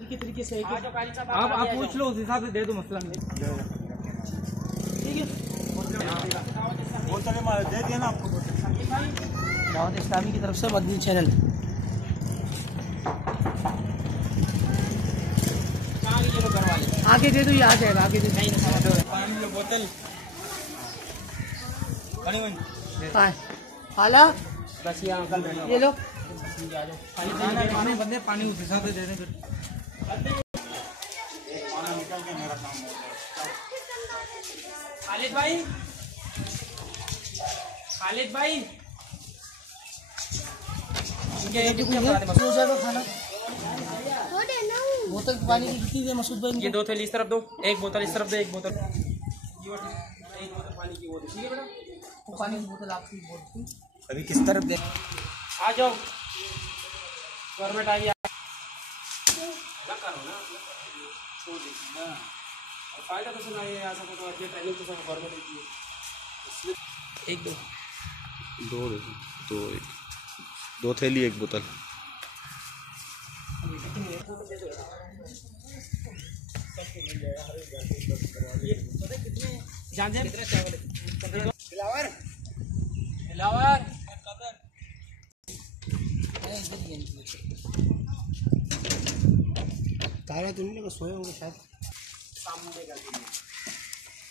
तरीके तरीके से आप पूछ लो, उस हिसाब से दे दो, मसला नहीं। ठीक है, दे दिया ना आपको। दावत इस्लामी की तरफ से मदनी चैनल। आगे दे दो, ये आ जाएगा, आगे दे दो। पानी की बोतल हाला बस ये अंकल ये लो। बंदे पानी उस हिसाब से दे दें। खालिद भाई, खालिद भाई, खाना बोतल पानी की कितनी दे मसूद भाई? ये 2 थैली इस तरफ दो, एक बोतल इस तरफ दो, एक बोतल एक बोतल पानी की वो दो। ठीक है बेटा, वो पानी की बोतल आपकी बोतल अभी किस तरफ दे? आ जाओ, गवर्नमेंट आई है। करो ना, छोड़ दीजिए ना, फायदा तो सुना है, ऐसा तो अच्छी ट्रेनिंग तो सब गवर्नमेंट देती है। एक दो थैली एक बोतल। जान जाए हिलावर हिलावर तारा तुमने लगा सोए होंगे शायद सामने कर दीजिए।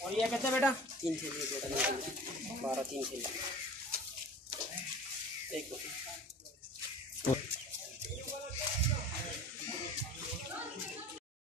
और ये कहते बेटा 3 थैली 12 3 थैली एक बोतल।